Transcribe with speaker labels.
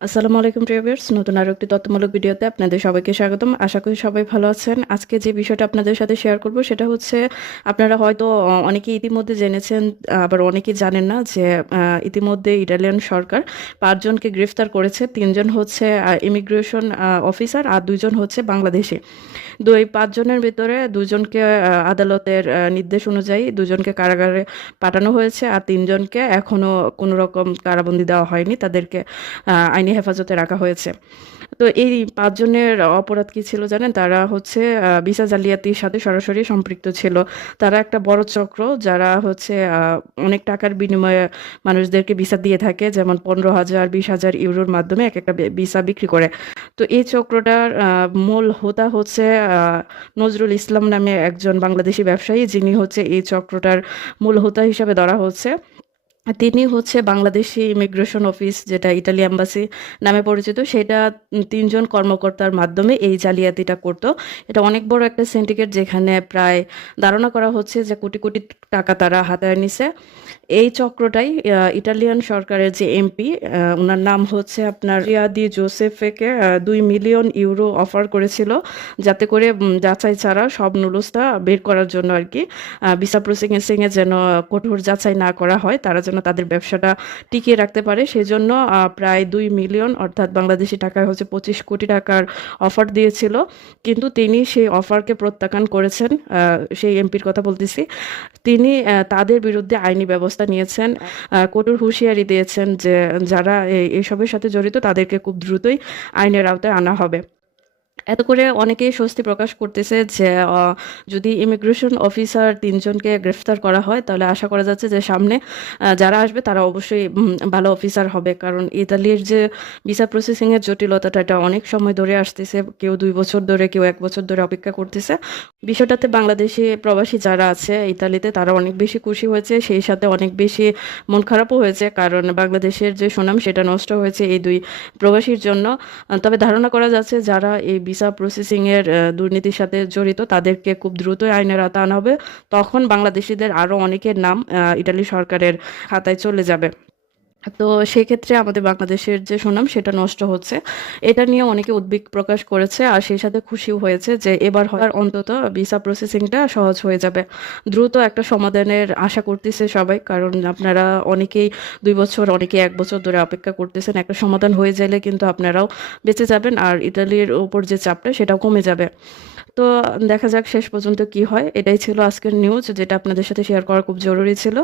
Speaker 1: আসসালামু আলাইকুম প্রিয়ার্স নতুন আরও একটি তথ্যমূলক ভিডিওতে আপনাদের সবাইকে স্বাগতম। আশা করি সবাই ভালো আছেন। আজকে যে বিষয়টা আপনাদের সাথে শেয়ার করব সেটা হচ্ছে আপনারা হয়তো অনেকে ইতিমধ্যে জেনেছেন আবার অনেকেই জানেন না যে ইতিমধ্যে ইটালিয়ান সরকার পাঁচজনকে গ্রেফতার করেছে। তিনজন হচ্ছে ইমিগ্রেশন অফিসার আর দুইজন হচ্ছে বাংলাদেশি। দুই পাঁচজনের ভিতরে দুজনকে আদালতের নির্দেশ অনুযায়ী দুজনকে কারাগারে পাঠানো হয়েছে আর তিনজনকে এখনও কোনো রকম কারাবন্দি দেওয়া হয়নি। তাদেরকে আহ, আইনি হেফাজতে রাখা হয়েছে। তো এই পাঁচজনের অপরাধ কি ছিল জানেন? তারা হচ্ছে ভিসা জালিয়াতির সাথে সরাসরি সম্পৃক্ত ছিল। তারা একটা বড় চক্র, যারা হচ্ছে অনেক টাকার বিনিময়ে মানুষদেরকে ভিসা দিয়ে থাকে, যেমন পনেরো হাজার, বিশ হাজার ইউরোর মাধ্যমে এক একটা ভিসা বিক্রি করে। তো এই চক্রটার মূল হোতা হচ্ছে নজরুল ইসলাম নামে একজন বাংলাদেশি ব্যবসায়ী, যিনি হচ্ছে এই চক্রটার মূল হোতা হিসাবে ধরা হচ্ছে। তিনি হচ্ছে বাংলাদেশি ইমিগ্রেশন অফিস, যেটা ইটালি এম্বাসি নামে পরিচিত, সেটা তিনজন কর্মকর্তার মাধ্যমে এই জালিয়াতিটা করত। এটা অনেক বড় একটা সিন্ডিকেট যেখানে প্রায় ধারণা করা হচ্ছে যে কোটি কোটি টাকা তারা হাতায় নিছে। এই চক্রটাই ইটালিয়ান সরকারের যে এমপি ওনার নাম হচ্ছে আপনার রিয়াদি জোসেফেকে দুই মিলিয়ন ইউরো অফার করেছিল যাতে করে যাচাই ছাড়া সব নুলুস্তা বের করার জন্য আর কি ভিসা প্রসেসিং এ যেন কঠোর যাচাই না করা হয়, তারা যেন তাদের ব্যবসাটা টিকিয়ে রাখতে পারে। সেজন্য প্রায় দুই মিলিয়ন, অর্থাৎ বাংলাদেশি টাকায় হচ্ছে পঁচিশ কোটি টাকার অফার দিয়েছিল। কিন্তু তিনি সেই অফারকে প্রত্যাখ্যান করেছেন সেই এমপির কথা বলতেছি। তিনি তাদের বিরুদ্ধে আইনি ব্যবস্থা নিয়েছেন কঠোর হুঁশিয়ারি দিয়েছেন যে, যারা এসবের সাথে জড়িত তাদেরকে খুব দ্রুতই আইনের আওতায় আনা হবে। এত করে অনেকেই স্বস্তি প্রকাশ করতেছে যে যদি ইমিগ্রেশন অফিসার তিনজনকে গ্রেফতার করা হয়, তাহলে আশা করা যাচ্ছে যে সামনে যারা আসবে তারা অবশ্যই ভালো অফিসার হবে। কারণ ইতালির যে ভিসা প্রসেসিংয়ের জটিলতাটা, এটা অনেক সময় ধরে আসতেছে। কেউ দুই বছর ধরে, কেউ এক বছর ধরে অপেক্ষা করতেছে। বিষয়টাতে বাংলাদেশি প্রবাসী যারা আছে ইতালিতে, তারা অনেক বেশি খুশি হয়েছে। সেই সাথে অনেক বেশি মন খারাপও হয়েছে, কারণ বাংলাদেশের যে সুনাম, সেটা নষ্ট হয়েছে এই দুই প্রবাসীর জন্য। তবে ধারণা করা যাচ্ছে, যারা এই ভিসা প্রসেসিং এর দুর্নীতির সাথে জড়িত, তাদেরকে খুব দ্রুত আইনের আওতা আনা হবে। তখন বাংলাদেশিদের আরও অনেকের নাম ইটালি সরকারের খাতায় চলে যাবে। তো সেই ক্ষেত্রে আমাদের বাংলাদেশের যে সুনাম, সেটা নষ্ট হচ্ছে। এটা নিয়ে অনেকে উদ্বেগ প্রকাশ করেছে আর সেই সাথে খুশিও হয়েছে যে এবার হয় অন্তত ভিসা প্রসেসিংটা সহজ হয়ে যাবে। দ্রুত একটা সমাধানের আশা করতেছে সবাই, কারণ আপনারা অনেকেই দুই বছর অনেকে এক বছর ধরে অপেক্ষা করতেছেন, একটা সমাধান হয়ে গেলে কিন্তু আপনারাও বেঁচে যাবেন আর ইটালির উপর যে চাপটা, সেটাও কমে যাবে। তো দেখা যাক শেষ পর্যন্ত কি হয়। এটাই ছিল আজকের নিউজ যেটা আপনাদের সাথে শেয়ার করা খুব জরুরি ছিল।